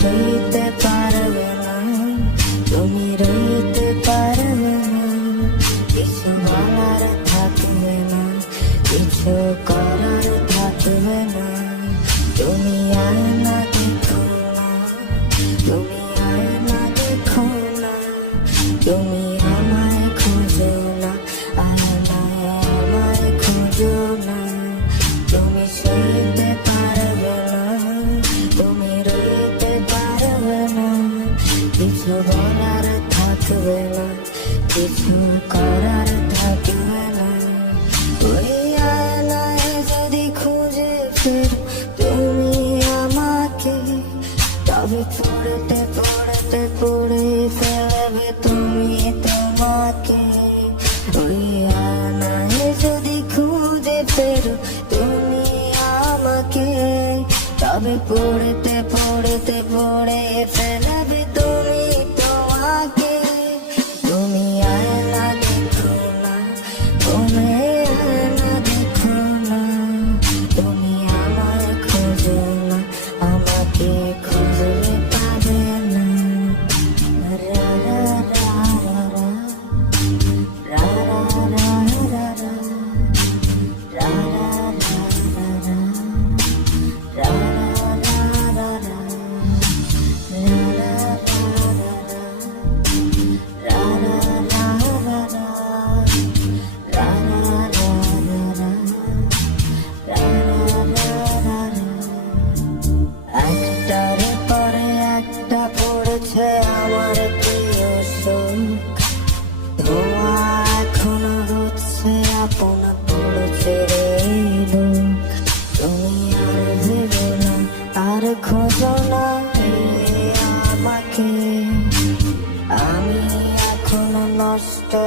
সইতে পারবে না তুমি রইতে পারবে না কিছু বলার থাকবে না কিছু করার থাকবে না তুমি দেখো না তুমি কিছু করার না। যদি খুঁজে তুমি আমাকে, তবে পড়তে পড়তে পড়ে ফেলবে তুমি তোমাকে। যদি খুঁজে তুমি আমাকে, তবে পড়তে পড়তে পড়ে ফেলবে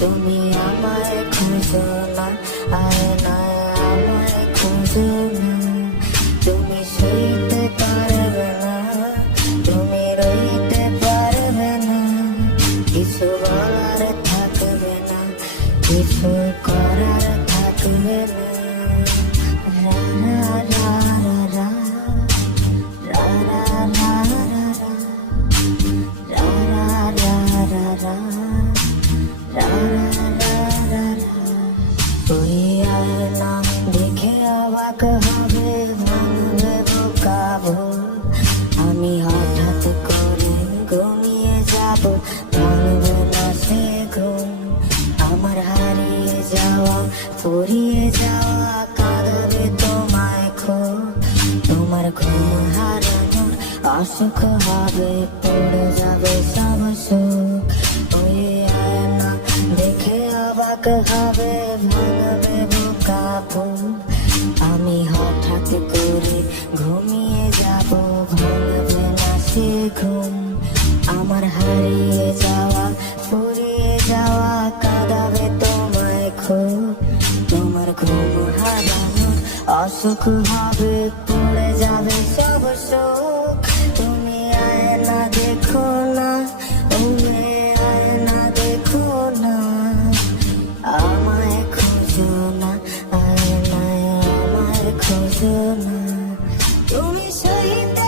তুমি আমায় খুঁজো না, আয়নায় আমায় খুঁজো না। তুমি সইতে পারবে না, তুমি রইতে পারবে না। কিছু বলার থাকবে না, কিছু করার থাকবে না। ফুরিয়ে যাওয়া কাঁদবে তোমায় খুব, তোমার ঘুম হারানোর অসুখ হবে, পড়ে যাবে সব সুখ। ওই আয়না দেখে অবাক হবে ভাঙবে বোকা আমি হঠাৎ করে ঘুমিয়ে যাব ভাঙবে না সে ঘুম। আমার হারিয়ে যাওয়া সুখ হবে, পড়ে যাবে সব সুখ। তুমি আয় না, দেখো না, তুমি আয় না, দেখো না। আমায় খোঁজো না, আয় না, আমায় খোঁজো না। তুমি সহিতে